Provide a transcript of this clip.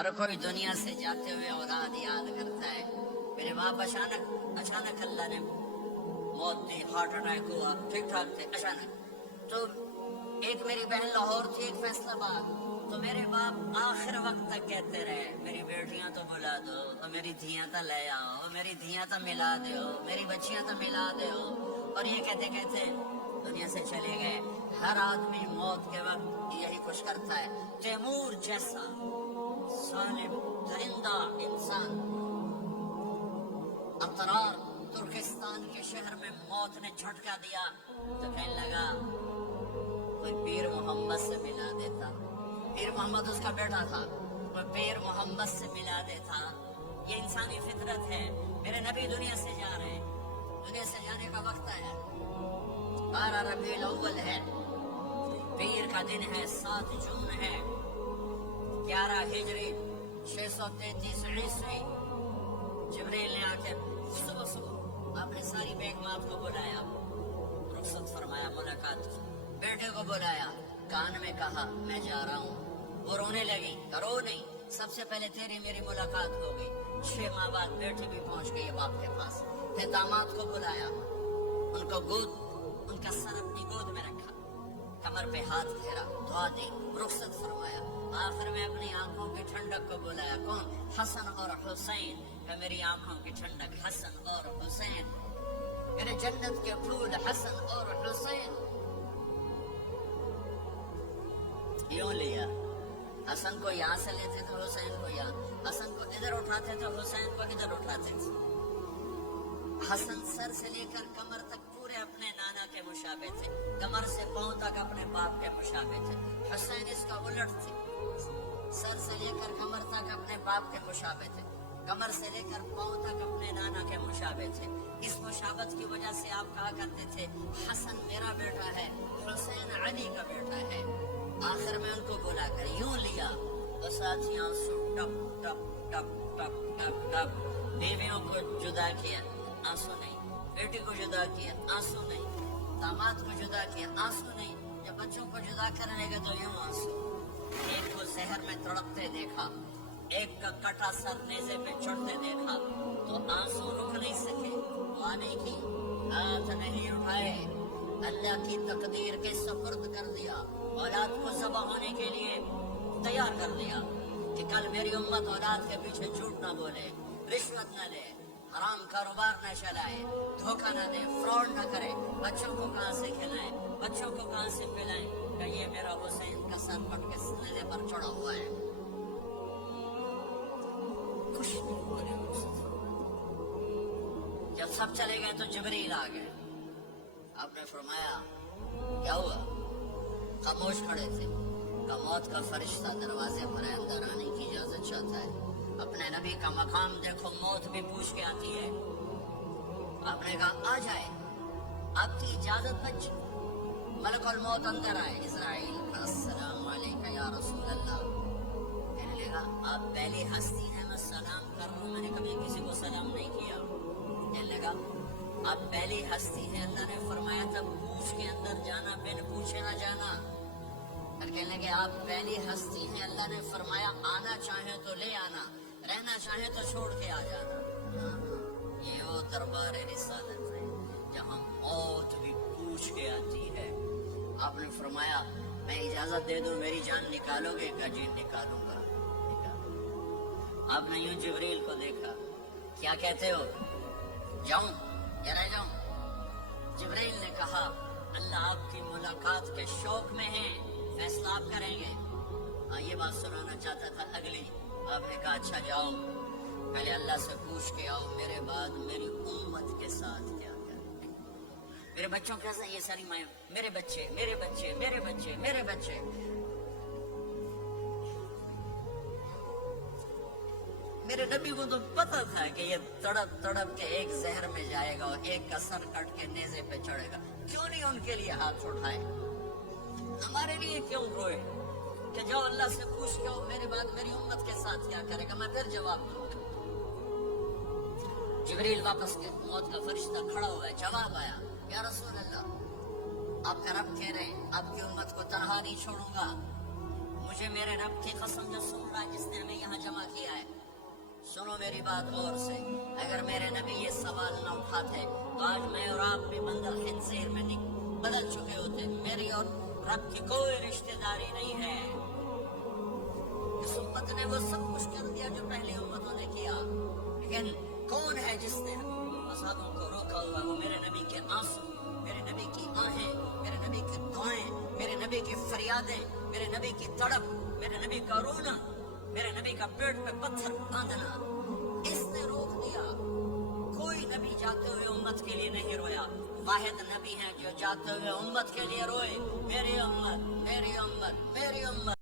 اور کوئی دنیا سے جاتے ہوئے اولاد یاد کرتا ہے میرے باپ اچانک اللہ نے موت دی، ہارٹ اٹیک ہوا، ٹھیک ٹھاک تھے، اچانک تو ایک میری بہن لاہور تھی، ایک فیصلہ آباد، تو میرے باپ آخر وقت تک کہتے رہے میری بیٹیاں تو بلا دو، اور میری دھیاں تو لے آؤ، میری دھیاں تو ملا دو، میری بچیاں تو ملا دو، اور یہ کہتے کہتے دنیا سے چلے گئے۔ ہر آدمی موت کے وقت یہی کچھ کرتا ہے۔ تیمور جیسا ظالم درندہ انسان اطرار ترکستان کے شہر میں موت نے جھٹکا دیا تو کہنے لگا کوئی پیر محمد سے ملا دیتا، پیر محمد اس کا بیٹا تھا، کوئی پیر محمد سے ملا دیتا۔ یہ انسانی فطرت ہے۔ میرے نبی دنیا سے جا رہے ہیں، دنیا سے جانے کا وقت ہے، 12 ربیع الاول ہے، پیر کا دن ہے، 7 جون ہے، 11 ہجری 633 عیسوی۔ جبریل نے آ کے صبح آپ نے ساری بیگمات کو بلایا، رخصت فرمایا، ملاقات کی، بیٹے کو بلایا، کان میں کہا میں جا رہا ہوں، وہ رونے لگی، رو نہیں، سب سے پہلے تیری میری ملاقات ہو گئی۔ 6 ماہ بعد بیٹی بھی پہنچ گئی باپ کے پاس، پھر داماد کو بلایا، ان کو ان کا سر اپنی گود میں رکھا، کمر پہ ہاتھ پھیرا، دعا دی، رخصت فرمایا۔ آخر میں اپنی آنکھوں کی ٹھنڈک کو بلایا، کون؟ حسن اور حسین، کہ میری آنکھوں کی ٹھنڈک حسن اور حسین، میرے جنت کے پھول حسن اور حسین۔ یوں لیا، حسن کو یہاں سے لیتے تھے، حسین کو یہاں، حسن کو ادھر اٹھاتے تھے، حسین کو ادھر اٹھاتے تھے۔ حسن سر سے لے کر کمر تک پورے اپنے نانا کے مشابہ تھے، کمر سے پاؤں تک اپنے باپ کے مشابہ تھے۔ حسین اس کا الٹ تھی، سر سے لے کر کمر تک اپنے باپ کے مشابہ تھے، کمر سے لے کر پاؤں تک اپنے نانا کے مشابہ تھے۔ اس مشابہت کی وجہ سے آپ کہا کرتے تھے حسن میرا بیٹا ہے، حسین علی کا بیٹا ہے۔ آخر میں ان کو بلا کر یوں لیا، اور ساتھ ہی آنسو ٹپ ٹپ ٹپ ٹپ ٹپ ٹپ۔ بیویوں کو جدا کیا، آنسو نہیں، بیٹی کو جدا کیا، آنسو نہیں، داماد کو جدا کیا، آنسو نہیں، جب بچوں کو جدا کرنے گے تو یوں آنسو۔ ایک کو زہر میں تڑپتے دیکھا، ایک کا کٹا سر نیزے پہ چڑھتے دیکھا، تو آنسو رک نہیں سکے، دعا نہیں کی، ہاتھ نہیں اٹھائے، اللہ کی تقدیر کے سپرد کر دیا، اولاد کو ذبح ہونے کے لیے تیار کر دیا کہ کل میری امت اولاد کے پیچھے جھوٹ نہ بولے، رشوت نہ لے، حرام کاروبار نہ چلائے، دھوکہ نہ دے، فراڈ نہ کرے، بچوں کو کہاں سے کھلائیں، بچوں کو کہاں سے پلائیں، کہ یہ میرا حسین کا سر پٹ کے نیزے پر چڑھا ہوا ہے۔ کچھ نہیں بولے جب سب چلے گئے تو جبریل آ گئے۔ آپ نے فرمایا کیا ہوا؟ خاموش کھڑے تھے، کہ موت کا فرشتہ دروازے پر اندر آنے کی اجازت چاہتا ہے۔ اپنے نبی کا مقام دیکھو، موت بھی پوچھ کے آتی ہے۔ آپ نے کہا آ جائے، آپ کی اجازت بچ، ملک الموت اندر آئے، اسرائیل کا السلام علیکم یا رسول اللہ۔ کہنے لگا آپ پہلی ہستی ہیں، میں سلام کر رہا ہوں، میں نے کبھی کسی کو سلام نہیں کیا۔ کہنے لگا آپ پہلی ہستی ہیں، اللہ نے فرمایا تھا پوچھ کے اندر جانا، بن پوچھے نہ جانا۔ پھر کہنے لگے آپ پہلی ہستی ہیں، اللہ نے فرمایا آنا چاہے تو لے آنا، رہنا چاہے تو چھوڑ کے آ جانا۔ یہ وہ دربار رسالت ہے جہاں موت بھی پوچھ کے آتی ہے۔ آپ نے فرمایا میں اجازت دے دوں میری جان نکالو گے؟ کہ جی نکالوں گا۔ آپ نے یوں جبریل کو دیکھا، کیا کہتے ہو؟ جاؤں یا رہ جاؤں؟ جبریل نے کہا اللہ آپ کی ملاقات کے شوق میں ہے، فیصلہ آپ کریں گے۔ یہ بات سنانا چاہتا تھا اگلی۔ آپ نے کہا اچھا جاؤ، پہلے اللہ سے پوچھ کے آؤ میرے بعد میری امت کے ساتھ کیا کریں، میرے بچوں کے ساتھ۔ یہ ساری مائیں میرے بچے میرے بچے میرے بچے میرے بچے۔ میرے نبی کو تو پتا تھا کہ یہ تڑپ تڑپ کے ایک زہر میں جائے گا اور ایک کا سر کٹ کے نیزے پہ چڑھے گا، کیوں نہیں ان کے لیے ہاتھ اٹھائے؟ ہمارے لیے کیوں روئے کہ جاؤ اللہ سے پوچھ کے آؤ میرے بعد میری امت کے ساتھ کیا کرے گا، میں پھر جواب دوں گا۔ جبریل واپس کے موت کا فرشتہ کھڑا ہوا ہے، جواب آیا یا رسول اللہ آپ کا رب کہہ رہے ہیں آپ کی امت کو تنہا نہیں چھوڑوں گا، مجھے میرے رب کی قسم جو سن رہا ہے جس نے ہمیں یہاں جمع سنو میری بات غور سے، اگر میرے نبی یہ سوال نہ اٹھاتے تو آج میں اور آپ بھی بندر خنزیر میں بدل چکے ہوتے. میری اور رب کی کوئی رشتہ داری نہیں ہے. اس امت نے وہ سب کچھ کر دیا جو پہلی امتوں نے کیا، لیکن کون ہے جس نے اصحابوں کو روکا ہوا؟ وہ میرے نبی کے آنسو، میرے نبی کی آہیں، میرے نبی کی دعائیں، میرے نبی کی فریادیں، میرے نبی کی تڑپ، میرے نبی کا رونا، میرے نبی کا پیٹ پہ پتھر باندھنا، اس نے روک دیا. کوئی نبی جاتے ہوئے امت کے لیے نہیں رویا. واحد نبی ہیں جو جاتے ہوئے امت کے لیے روئے، میری امت، میری امت، میری امت.